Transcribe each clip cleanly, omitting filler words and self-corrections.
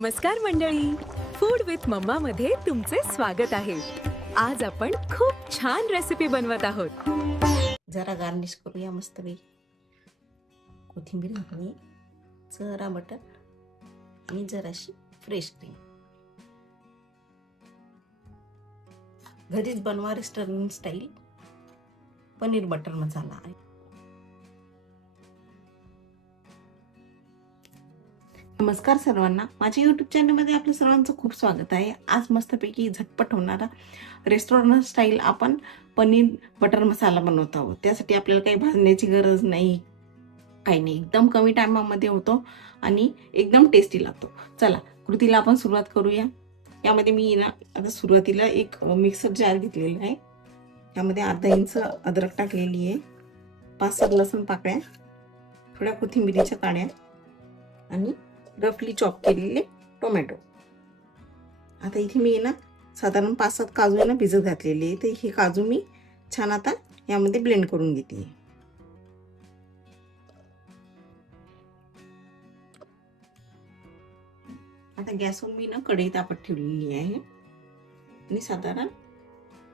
नमस्कार मंडळी, food with mamma मध्ये तुमचे स्वागत आहे. आज आपण खूप छान रेसिपी बनवत आहोत. जरा गार्निश करूया मस्तपैकी. कोथिंबीर घालूया, जरा बटर आणि जराशी फ्रेश क्रीम. घरीच बनवा रेस्टॉरंट स्टाईल पनीर बटर मसाला. नमस्कार सर्वांना, माझ्या यूट्यूब चॅनलमध्ये आपल्या सर्वांचं खूप स्वागत आहे. आज मस्तपैकी झटपट होणारा रेस्टॉरंट स्टाईल आपण पनीर बटर मसाला बनवत आहोत. त्यासाठी आपल्याला काही भाजण्याची गरज नाही, काही नाही, एकदम कमी टायमामध्ये होतो आणि एकदम टेस्टी लागतो. चला कृतीला आपण सुरुवात करूया. यामध्ये मी आता सुरुवातीला एक मिक्सर जार घेतलेला आहे. त्यामध्ये अर्धा इंच अद्रक टाकलेली आहे, 5-7 लसूण पाकळ्या, थोड्या कोथिंबीरीच्या काड्या आणि रफली चॉप केलेले टोमॅटो. आता इथे मी साधारण 5-7 काजू भिजत घातलेले, तर हे काजू मी छान आता यामध्ये ब्लेंड करून घेते. आता गॅसवर मी कढई तापत ठेवलेली आहे आणि साधारण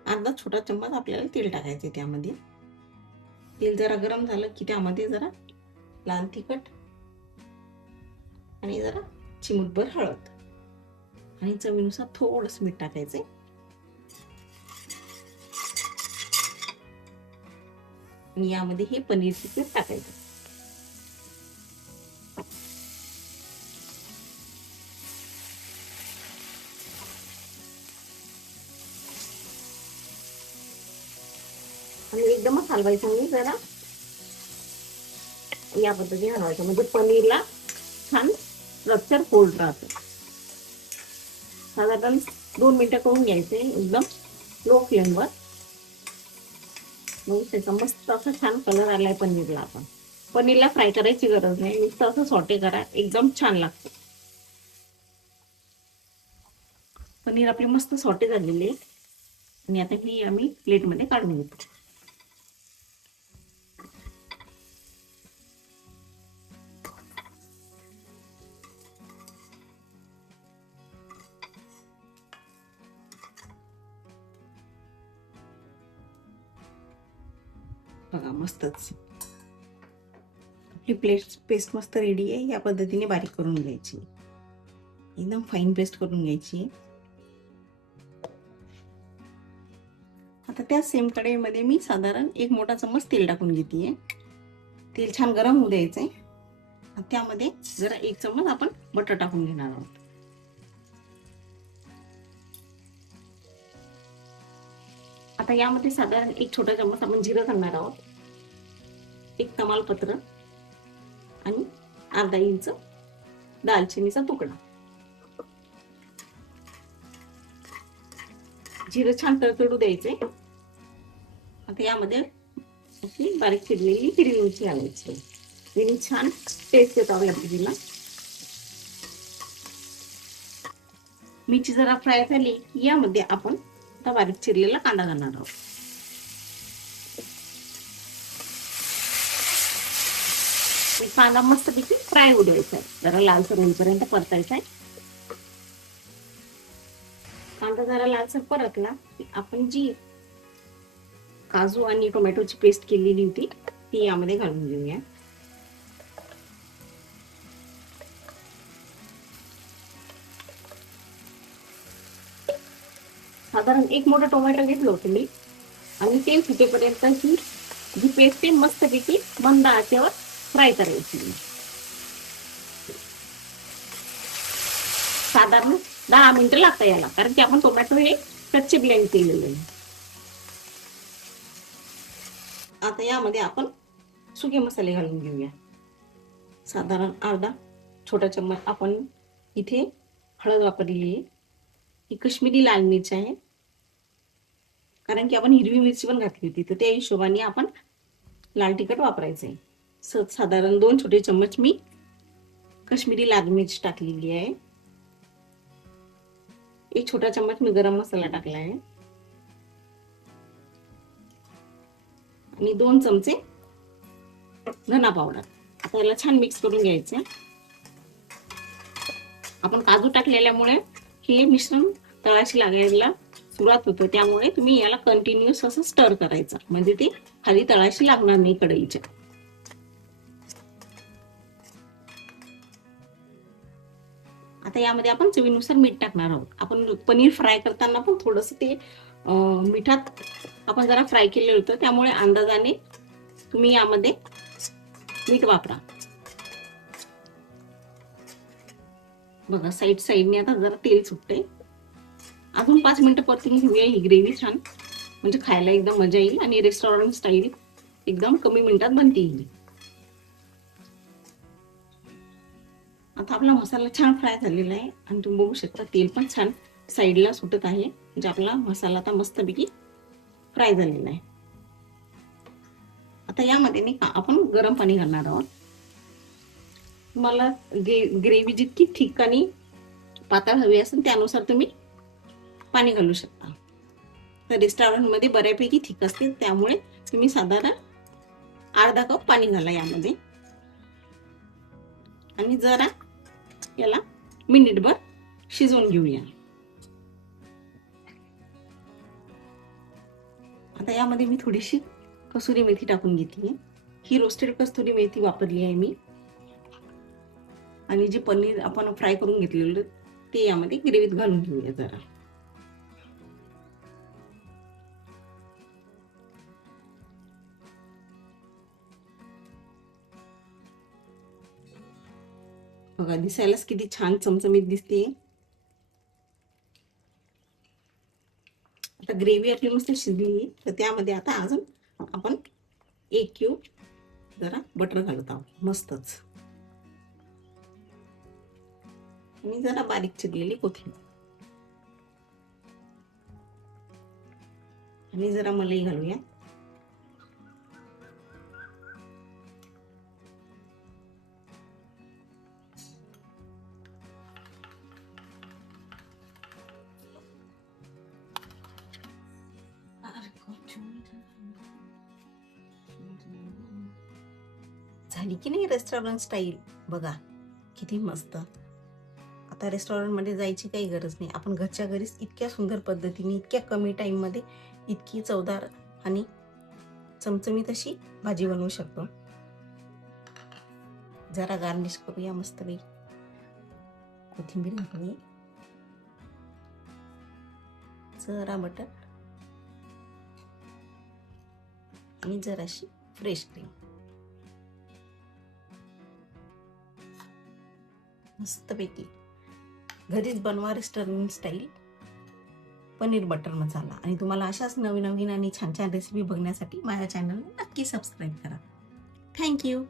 अर्धा छोटा चम्मच आपल्याला तेल टाकायचे. त्यामध्ये तेल जरा गरम झालं की त्यामध्ये जरा लाल तिखट आणि जरा चिमूटभर हळद आणि चवीनुसार थोडंस मीठ टाकायचे. आणि यामध्ये हे पनीरचे पीस टाकायचे. आणि एकदमच हलवायचं नाही, जरा या पद्धतीने हलवायचं म्हणजे पनीरला छान स्ट्रक्चर फोल्ड राहतं. साधारण 2 मिनिटं करून घ्यायचे एकदम लो फ्लेमवर. मग त्याचा मस्त असा छान कलर आलाय पनीरला. आपण पनीरला फ्राय करायची गरज नाही, नुसतं असं सॉटे करा, एकदम छान लागतं. पनीर आपली मस्त सॉटे झालेली आहे आणि आता ही आम्ही प्लेटमध्ये काढून घेतो. बघा मस्तच आपली पेस्ट मस्त रेडी आहे. या पद्धतीने बारीक करून घ्यायची, एकदम फाईन पेस्ट करून घ्यायची. आता त्या सेम कढईमध्ये मी साधारण 1 मोठा चम्मच तेल टाकून घेते. तेल छान गरम होऊ द्यायचंय. त्यामध्ये जरा 1 चम्मच आपण बटर टाकून घेणार आहोत. आता यामध्ये साधारण 1 छोटा चम्मच आपण जिरं घालणार आहोत, 1 तमालपत्र आणि अर्धा इंच दालचिनीचा तुकडा. जिरं छान तडतडू द्यायचे. आता यामध्ये बारीक चिरलेली हिरवी मिरची घालायची. हिरवी छान टेस्ट येतो आपल्या भाजीला. मिरची जरा फ्राय झाली यामध्ये आपण आता बारीक चिरलेला कांदा घालणार आहोत. कांदा मस्तपैकी फ्राय होऊ द्यायचा आहे, जरा लालसर होईपर्यंत परतायचा आहे. कांदा जरा लालसर परतला की आपण जी काजू आणि टोमॅटोची पेस्ट केलेली होती ती यामध्ये घालून घेऊया. साधारण 1 मोठा टोमॅटो घेतलं होतं मी आणि तेल सुटेपर्यंत ही जी पेस्ट आहे मस्तपैकी मंद आचेवर फ्राय करायची. साधारण 10 मिनिटं लागतात याला, कारण की आपण टोमॅटो हे कच्चे ब्लेंड केलेले आहे. आता यामध्ये आपण सुके मसाले घालून घेऊया. साधारण अर्धा छोटा चम्मच आपण इथे हळद वापरलेली आहे. ही कश्मीरी लाल मिरच आहे, कारण की आपण हिरवी मिरची पण घातली होती, तर त्या हिशोबाने आपण लाल तिखट वापरायचंय. साधारण 2 छोटे चम्मच मी कश्मीरी लाल मिर्च टाकलेली आहे. 1 छोटा चम्मच मी गरम मसाला टाकला आहे आणि 2 चमचे धना पावडर. आता याला छान मिक्स करून घ्यायचे. आपण काजू टाकलेल्यामुळे हे मिश्रण तळाशी लागायला सुरुवात होतं, त्यामुळे तुम्ही याला कंटिन्युअस असं स्टर करायचं, म्हणजे ते खाली तळाशी लागणार नाही कढईच्या. आता यामध्ये आपण चवीनुसार मीठ टाकणार आहोत. आपण पनीर फ्राय करताना पण थोडस ते मिठात आपण जरा फ्राय केलेलं होतं, त्यामुळे अंदाजाने तुम्ही यामध्ये मीठ वापरा. बघा साईडने आता जरा तेल सुटते. अजून 5 मिनिटं परतून घेऊया ही ग्रेव्ही छान, म्हणजे खायला एकदम मजा येईल आणि रेस्टॉरंट स्टाईल एकदम कमी मिनिटात बनते ही. आता आपला मसाला छान फ्राय झालेला आहे आणि तुम्ही बघू शकता तेल पण छान साईडला सुटत आहे, म्हणजे आपला मसाला आता मस्तपैकी फ्राय झालेला आहे. आता यामध्ये नाही का आपण गरम पाणी घालणार आहोत. तुम्हाला ग्रेव्ही जितकी थिक आणि पातळ हवी असेल त्यानुसार तुम्ही पाणी घालू शकता. तर रेस्टॉरंटमध्ये बऱ्यापैकी थिक असते, त्यामुळे तुम्ही साधारण अर्धा कप पाणी घाला यामध्ये आणि जरा याला मिनिटभर शिजवून घेऊया. आता यामध्ये मी थोडीशी कसुरी मेथी टाकून घेतली आहे. ही रोस्टेड कस्तुरी मेथी वापरली आहे मी. आणि जे पनीर आपण फ्राय करून घेतलेलं ते यामध्ये ग्रेव्हीत घालून घेऊया जरा. बघा दिसायलाच किती छान चमचमीत दिसते. आता ग्रेव्ही आपली मस्त शिजली, तर त्यामध्ये आता अजून आपण 1 क्यूब जरा बटर घालत आहोत मस्तच, आणि जरा बारीक चिरलेली कोथिंबीर आणि जरा मलाई घालूया. झाली की नाही रेस्टॉरंट स्टाईल. बघा किती मस्त. आता रेस्टॉरंटमध्ये जायची काही गरज नाही, आपण घरच्या घरीच इतक्या सुंदर पद्धतीने इतक्या कमी टाइममध्ये इतकी चवदार आणि चमचमीत अशी भाजी बनवू शकतो. जरा गार्निश करूया मस्तपैकी, कोथिंबीर घालूया, जरा बटर आणि जराशी फ्रेश क्रीम. मस्तपैकी घरीच बनवा रेस्टॉरंट स्टाईल पनीर बटर मसाला. आणि तुम्हाला अशाच नवीन नवीन आणि छान छान रेसिपी बघण्यासाठी माझ्या चॅनलला नक्की सबस्क्राईब करा. थँक्यू.